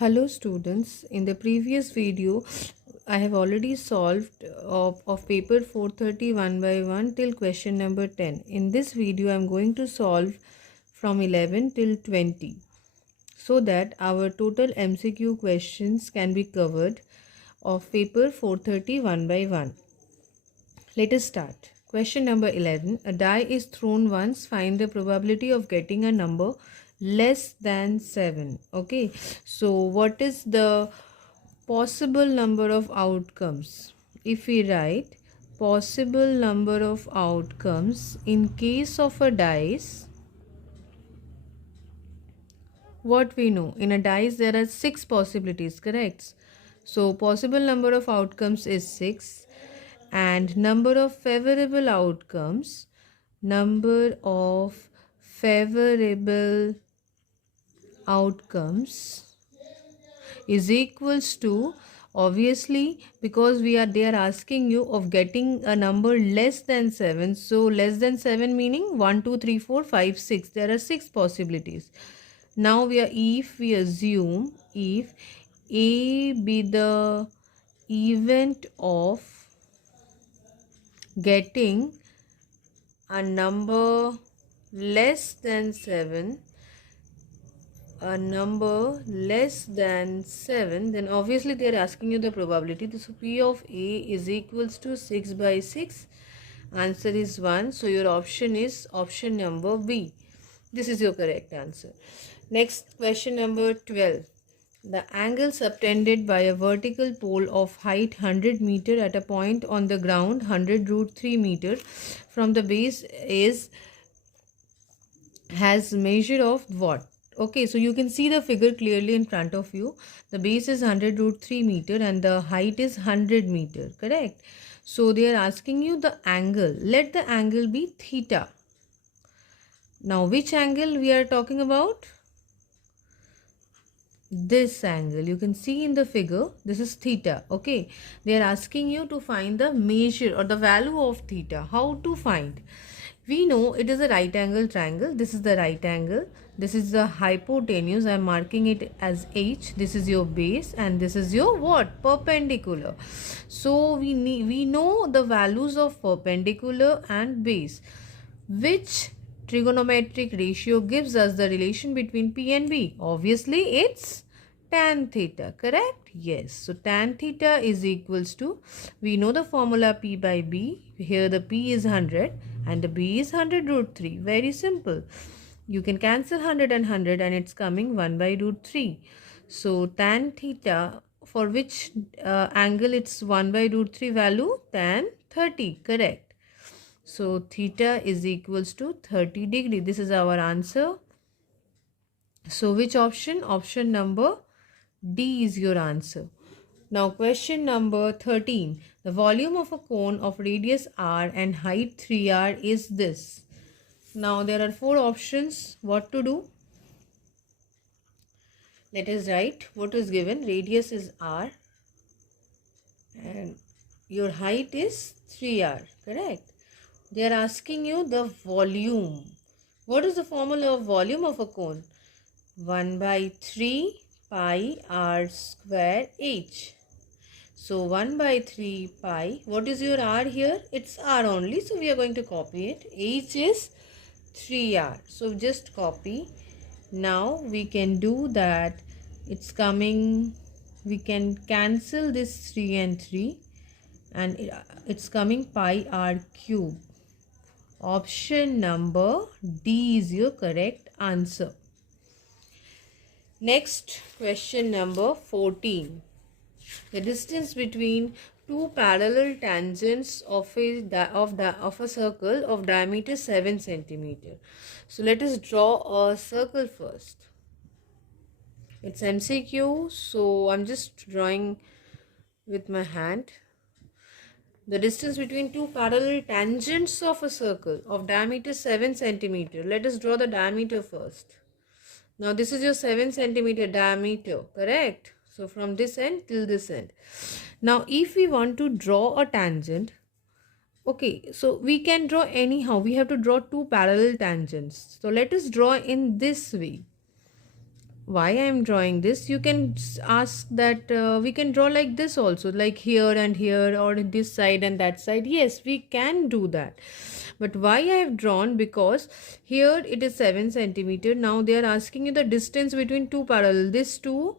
Hello students, in the previous video I have already solved of paper 430 one by one till question number 10. In this video I am going to solve from 11 till 20 so that our total MCQ questions can be covered of paper 430 one by one. Let us start. Question number 11. A die is thrown once. Find the probability of getting a number less than 7. Okay. So what is the possible number of outcomes? If we write possible number of outcomes in case of a dice, what we know? In a dice there are 6 possibilities, correct? So possible number of outcomes is 6 and number of favorable outcomes is equals to, obviously, because they are asking you of getting a number less than 7. So less than 7 meaning 1 2 3 4 5 6. There are 6 possibilities. Now if we assume if A be the event of getting a number less than 7, then obviously they are asking you the probability. So P of A is equals to 6 by 6. Answer is 1. So your option is option number B. This is your correct answer. Next, question number 12. The angle subtended by a vertical pole of height 100 meter at a point on the ground 100 root 3 meter from the base has measure of what? Okay, so you can see the figure clearly in front of you. The base is 100 root 3 meter and the height is 100 meter, correct? So they are asking you the angle. Let the angle be theta. Now which angle we are talking about? This angle. You can see in the figure, this is theta. Okay, they are asking you to find the measure or the value of theta. How to find? We know it is a right angle triangle. This is the right angle. This is the hypotenuse. I am marking it as H. This is your base and this is your what? Perpendicular. So we know the values of perpendicular and base. Which trigonometric ratio gives us the relation between P and B? Obviously it's tan theta, correct? Yes. So tan theta is equals to, we know the formula P by B. Here the P is 100 and the B is 100 root 3. Very simple. You can cancel 100 and 100 and it's coming 1 by root 3. So tan theta, for which angle it's 1 by root 3 value? Tan 30, correct. So theta is equals to 30 degree. This is our answer. So which option? Option number D is your answer. Now question number 13. The volume of a cone of radius r and height 3r is this. Now there are 4 options. What to do? Let us write what is given. Radius is r and your height is 3r, correct? They are asking you the volume. What is the formula of volume of a cone? 1 by 3 pi r square h. So 1 by 3 pi. What is your r here? It's r only. So we are going to copy it. H is 3r. So just copy. Now we can do that. It's coming. We can cancel this 3 and 3. And it's coming pi r cube. Option number D is your correct answer. Next, question number 14. The distance between two parallel tangents of a circle of diameter 7 centimeter. So let us draw a circle first. It's MCQ, so I'm just drawing with my hand. The distance between two parallel tangents of a circle of diameter 7 centimeter. Let us draw the diameter first. Now this is your 7 centimeter diameter, correct? So from this end till this end. Now if we want to draw a tangent, okay, so we can draw anyhow. We have to draw two parallel tangents. So let us draw in this way. why I am drawing this, you can ask that we can draw like this also, like here and here, or this side and that side. Yes, we can do that. But why I have drawn? Because here it is 7 centimeter. Now they are asking you the distance between two parallel. This two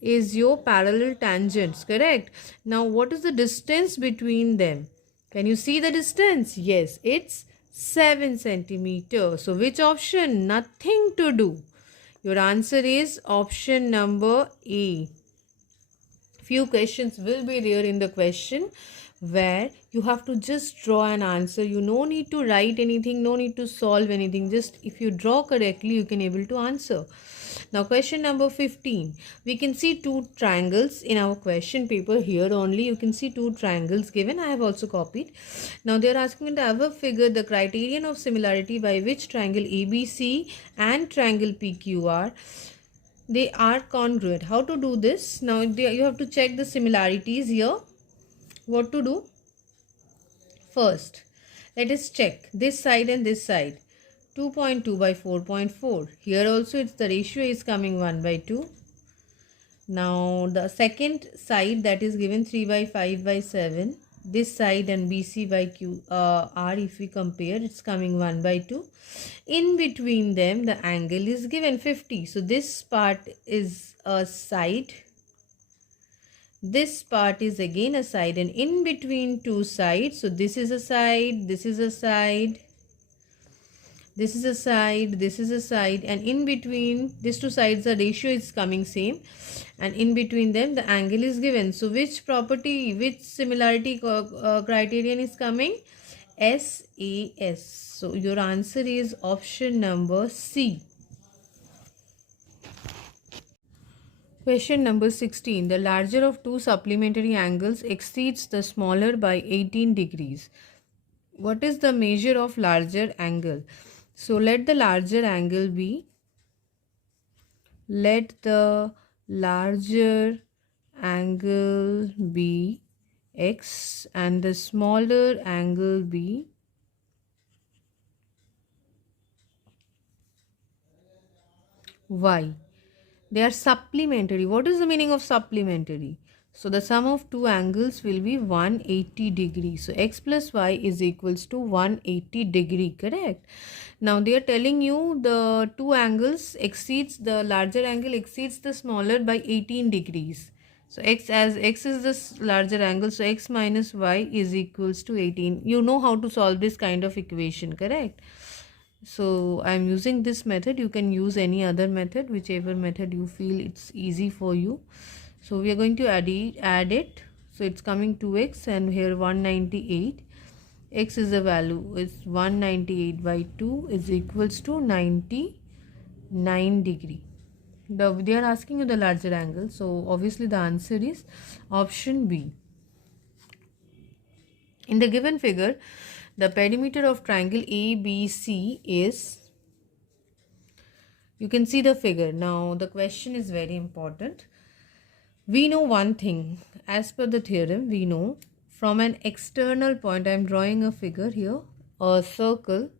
is your parallel tangents, correct? Now what is the distance between them? Can you see the distance? Yes, it's 7 centimeter. So which option? Nothing to do. Your answer is option number A. Few questions will be there in the question where you have to just draw an answer. You no need to write anything, no need to solve anything. Just if you draw correctly, you can able to answer. Now question number 15. We can see two triangles in our question paper. Here only you can see two triangles given. I have also copied. Now they are asking in the above figure the criterion of similarity by which triangle ABC and triangle PQR they are congruent. How to do this? Now you have to check the similarities here. What to do? First, let us check this side and this side. 2.2 by 4.4. Here also it's the ratio is coming 1 by 2. Now the second side, that is given 3 by 5 by 7. This side and BC by QR, if we compare, it's coming 1 by 2. In between them the angle is given 50. So this part is a side, this part is again a side, and in between two sides, so this is a side, this is a side, this is a side, this is a side, and in between these two sides the ratio is coming same, and in between them the angle is given. So which property, which similarity criterion is coming? SAS. So your answer is option number C. Question number 16. The larger of two supplementary angles exceeds the smaller by 18 degrees. What is the measure of larger angle? So let the larger angle be, X and the smaller angle be Y. They are supplementary. What is the meaning of supplementary? So the sum of two angles will be 180 degrees. So x plus y is equals to 180 degree, correct? Now they are telling you the two angles exceeds, the larger angle exceeds the smaller by 18 degrees. So x, as x is the larger angle, so x minus y is equals to 18. You know how to solve this kind of equation, correct? So I am using this method. You can use any other method, whichever method you feel it's easy for you. So we are going to add it. So it's coming 2x and here 198. X is the value, is 198 by 2 is equals to 99 degree. They are asking you the larger angle. So obviously the answer is option B. In the given figure, the perimeter of triangle ABC is, you can see the figure. Now the question is very important. We know one thing. As per the theorem, we know from an external point, I am drawing a figure here, a circle.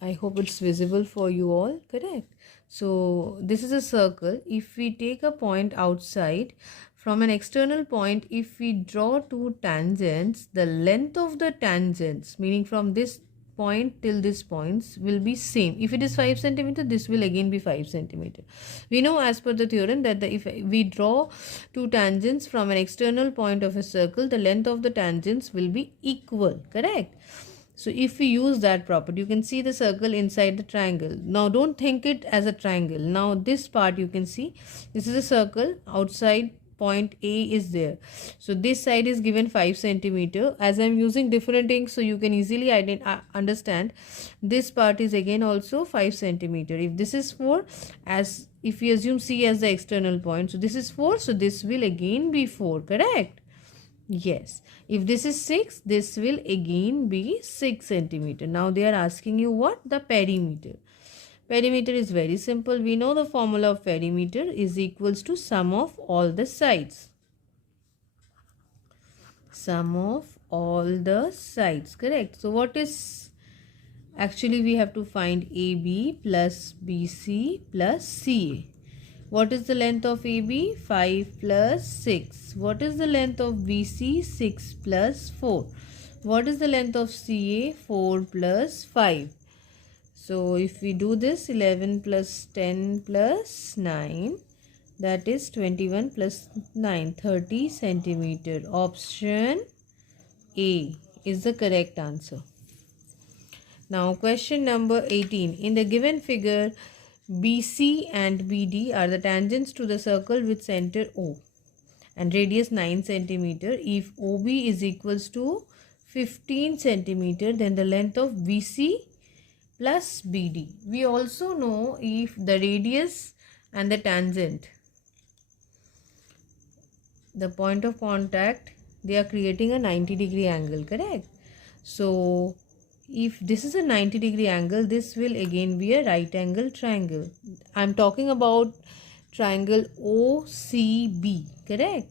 I hope it's visible for you all, correct? So this is a circle. If we take a point outside, from an external point, if we draw two tangents, the length of the tangents, meaning from this point till this points, will be same. If it is 5 centimeter, this will again be 5 centimeter. We know as per the theorem that if we draw two tangents from an external point of a circle, the length of the tangents will be equal, correct? So if we use that property, you can see the circle inside the triangle. Now don't think it as a triangle. Now this part you can see, this is a circle, outside point A is there. So this side is given 5 centimeter. As I am using different inks, so you can easily understand. This part is again also 5 centimeter. If this is 4, as if we assume C as the external point, so this is 4, so this will again be 4, correct? Yes. If this is 6, this will again be 6 centimeter. Now they are asking you what? The perimeter. Perimeter is very simple. We know the formula of perimeter is equals to sum of all the sides. Sum of all the sides, correct? So what is, actually we have to find AB plus BC plus CA. What is the length of AB? 5 plus 6. What is the length of BC? 6 plus 4. What is the length of CA? 4 plus 5. So if we do this, 11 plus 10 plus 9, that is 21 plus 9, 30 centimeter. Option A is the correct answer. Now question number 18. In the given figure, BC and BD are the tangents to the circle with center O and radius 9 centimeter. If OB is equals to 15 centimeter, then the length of BC plus BD. We also know if the radius and the tangent, the point of contact, they are creating a 90-degree angle, correct? So if this is a 90-degree angle, this will again be a right angle triangle. I am talking about triangle OCB, correct?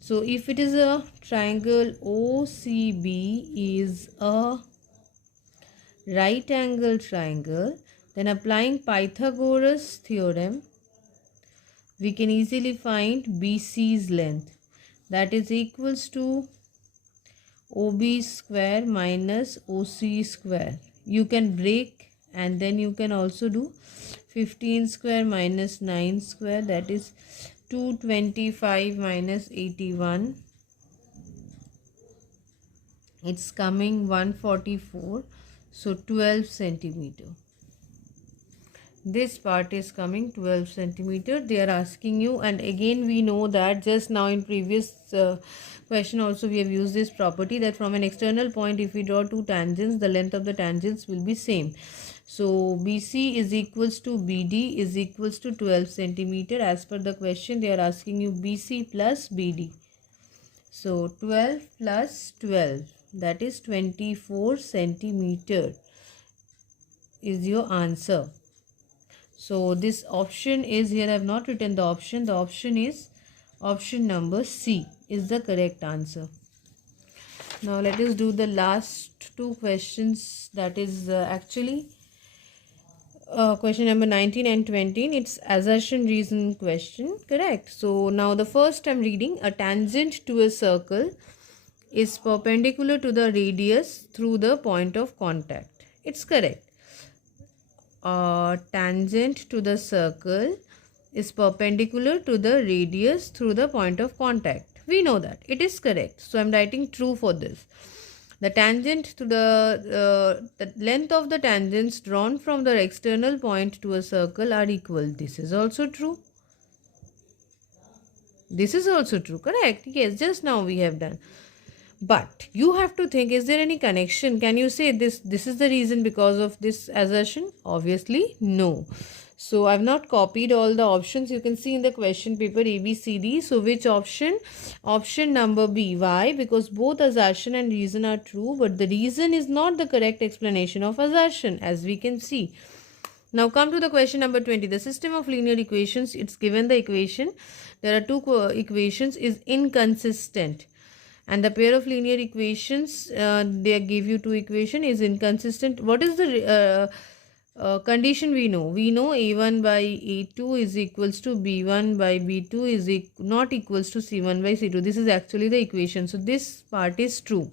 So if it is a triangle OCB is a right angle triangle, then applying Pythagoras theorem, we can easily find BC's length, that is equals to OB square minus OC square. You can break and then you can also do 15 square minus 9 square, that is 225 minus 81. It's coming 144. So 12 centimeter. This part is coming 12 centimeter. They are asking you, and again we know that just now in previous question also we have used this property that from an external point, if we draw two tangents, the length of the tangents will be same. So BC is equals to BD is equals to 12 centimeter. As per the question, they are asking you BC plus BD. So 12 plus 12, that is 24 centimeter is your answer. So this option is here. I have not written the option. The option is option number C is the correct answer. Now let us do the last two questions. That is actually question number 19 and 20. It's assertion reason question, correct? So now the first I'm reading, a tangent to a circle is perpendicular to the radius through the point of contact. It's correct. Tangent to the circle is perpendicular to the radius through the point of contact. We know that. It is correct. So I'm writing true for this. The tangent to the length of the tangents drawn from the external point to a circle are equal. This is also true. This is also true, correct? Yes, just now we have done. But you have to think, is there any connection? Can you say this is the reason because of this assertion? Obviously, no. So I have not copied all the options. You can see in the question paper A, B, C, D. So which option? Option number B. Why? Because both assertion and reason are true, but the reason is not the correct explanation of assertion, as we can see. Now come to the question number 20. The system of linear equations, it's given the equation. There are two equations is inconsistent. And the pair of linear equations, they give you two equation is inconsistent. What is the condition we know? We know A1 by A2 is equals to B1 by B2 is not equals to C1 by C2. This is actually the equation. So this part is true.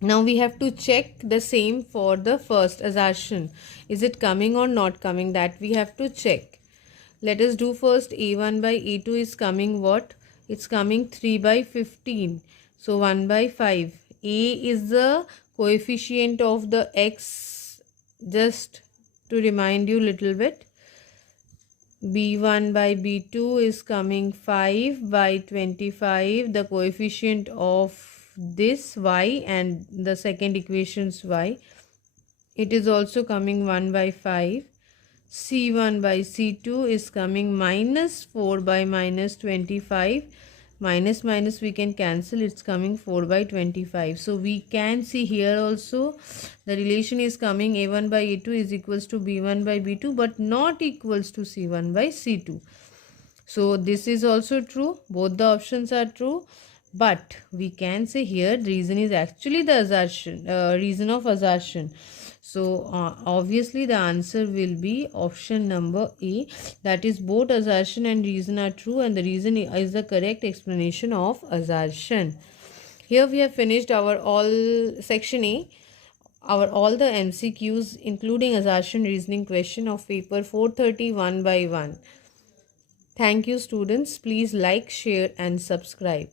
Now we have to check the same for the first assertion. Is it coming or not coming? That we have to check. Let us do first. A1 by A2 is coming what? It's coming 3 by 15. So 1 by 5. A is the coefficient of the x. Just to remind you little bit. B1 by B2 is coming 5 by 25. The coefficient of this y and the second equation's y. It is also coming 1 by 5. C1 by C2 is coming minus 4 by minus 25. Minus minus we can cancel. It's coming 4 by 25. So we can see here also the relation is coming A1 by A2 is equals to B1 by B2 but not equals to C1 by C2. So this is also true. Both the options are true. But we can say here the reason is actually the assertion, reason of assertion. So obviously the answer will be option number A, that is both assertion and reason are true, and the reason is the correct explanation of assertion. Here we have finished our all section A, our all the MCQs including assertion reasoning question of paper 430 one by one. Thank you students. Please like, share and subscribe.